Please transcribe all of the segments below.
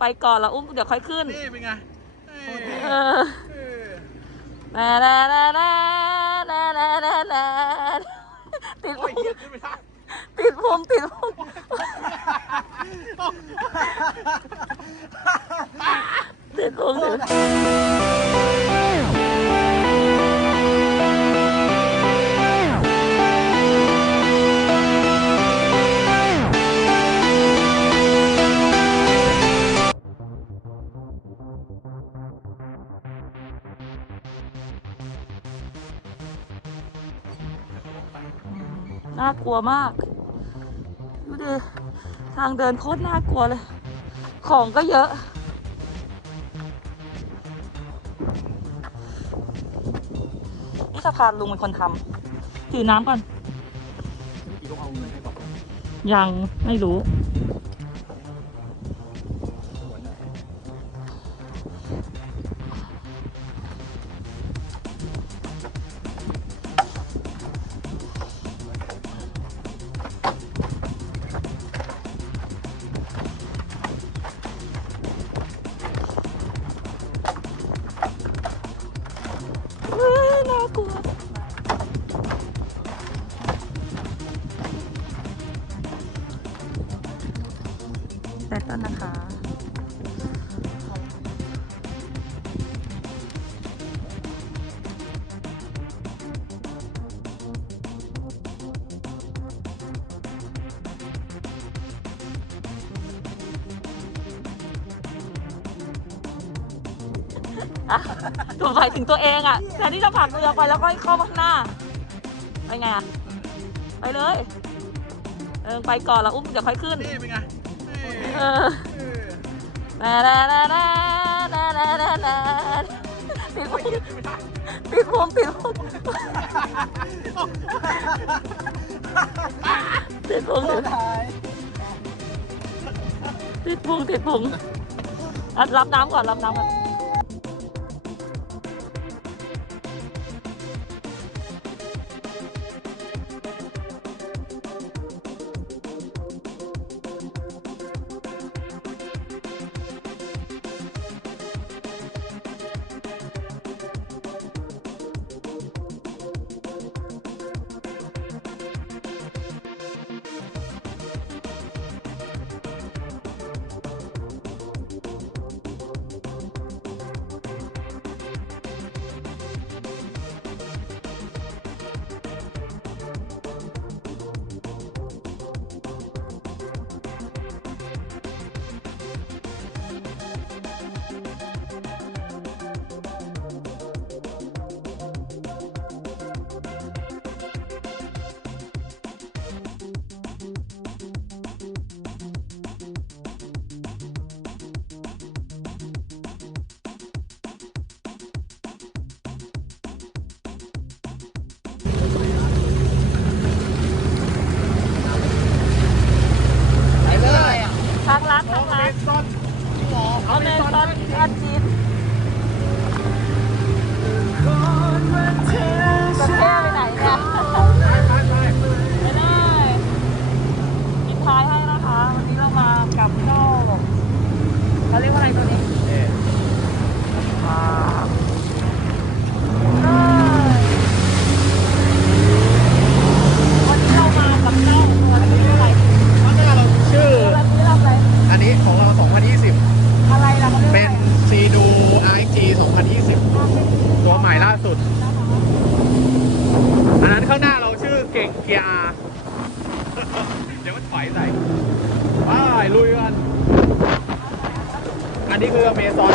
ไปก่อนแล้วอุ้มเดี๋ยวค่อยขึ้นนี่เป็นไงติด โอ้ยเหี้ยขึ้นไม่ได้ติดพุงติดพุงติดพุงน่ากลัวมากดูดิทางเดินโคตรน่ากลัวเลยของก็เยอะนี่สะพานลุงเป็นคนทำถือน้ำก่อนยังไม่รู้น่ากลัวแต่ต้นนะคะถูกใส่ถึงตัวเองอ่ะแทนที่จะผลักเรือไปแล้วก็เข้าข้างหน้าไปไงอ่ะไปเลยไปก่อนแล้วอุ้มเดี๋ยวค่อยขึ้นนี่เป็นไงติดพุงติดพุงติดพุงติดพุงติดพุงรับน้ำก่อนรับน้ำก่อนทางลัดทางลัดเอาเมซอนอันจีนจะแก้ไปไหนเนี่ยไม่ได้กินท้ายให้นะคะวันนี้เรามากับเจ้าเขาเรียกว่าอะไรตัวนี้วันนี้เรามากับเจ้าตัวนี้อะไรข้างหน้าเราชื่ออะไรอันนี้ของเรา2020อะไรล่ะเป็นซีดู RXG 2020ตัวใหม่ล่าสุดอันนั้นข้างหน้าเราชื่อเก่งเกียร์ เดี๋ยวมันถอยใส่ไปลุยกันอันนี้คืออเมซอน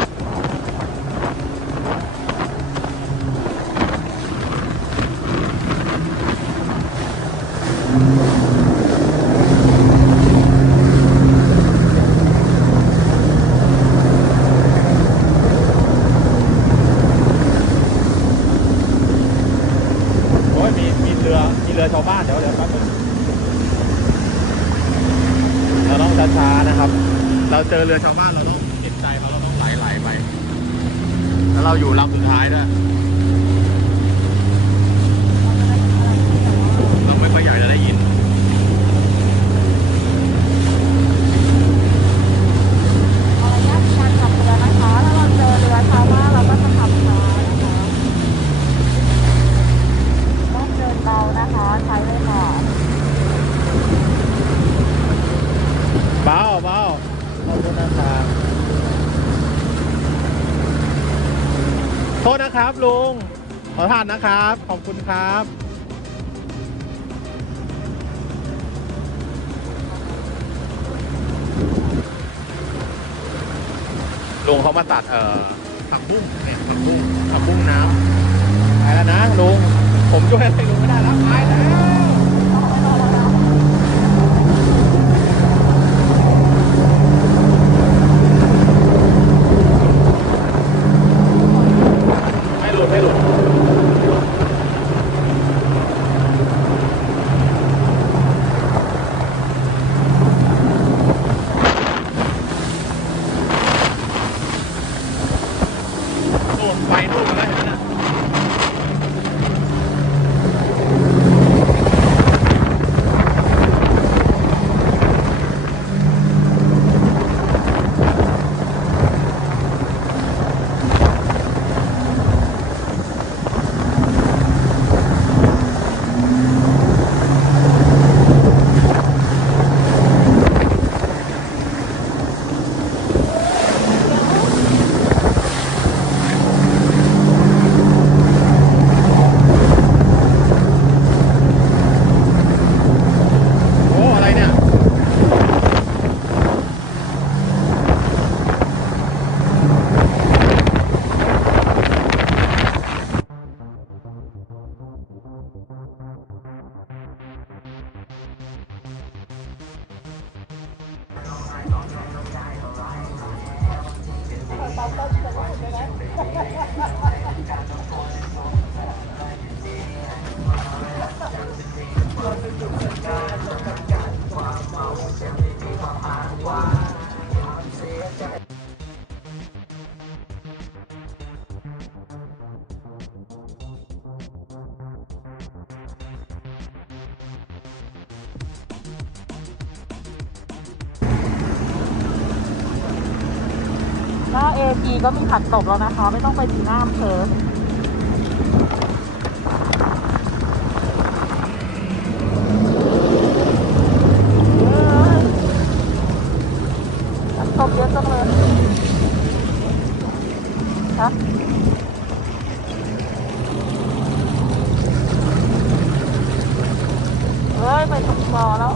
มีเรือชาวบ้านเดี๋ยวแป๊บนึงเราต้องช้าๆนะครับ เราเจอเรือชาวบ้านเราต้องเห็นใจเขาเราต้องไหลไปแล้วเราอยู่ลำสุดท้ายด้วยเราไม่ค่อยอยากจะได้ยินอ นะครับโทษนะครับลุงขอทานนะครับขอบคุณครับลุงเขามาตัดผักบุ้งเนี่ยผักบุ้งน้ำไปแล้วนะลุงผมช่วยอะไรลุงไม่ได้แล้วไปแล้วไม่หลุดไปนู่นมาแล้วเห็นไหมนะหน้า AG ก็มีผักตบแล้วนะคะไม่ต้องไปที่หน้าอำเภอผักตบเยอะจังเลยครับเฮ้ยไปตรงคอแล้ว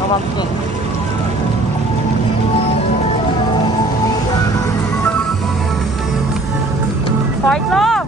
ระวังเก่งขออีกรอบ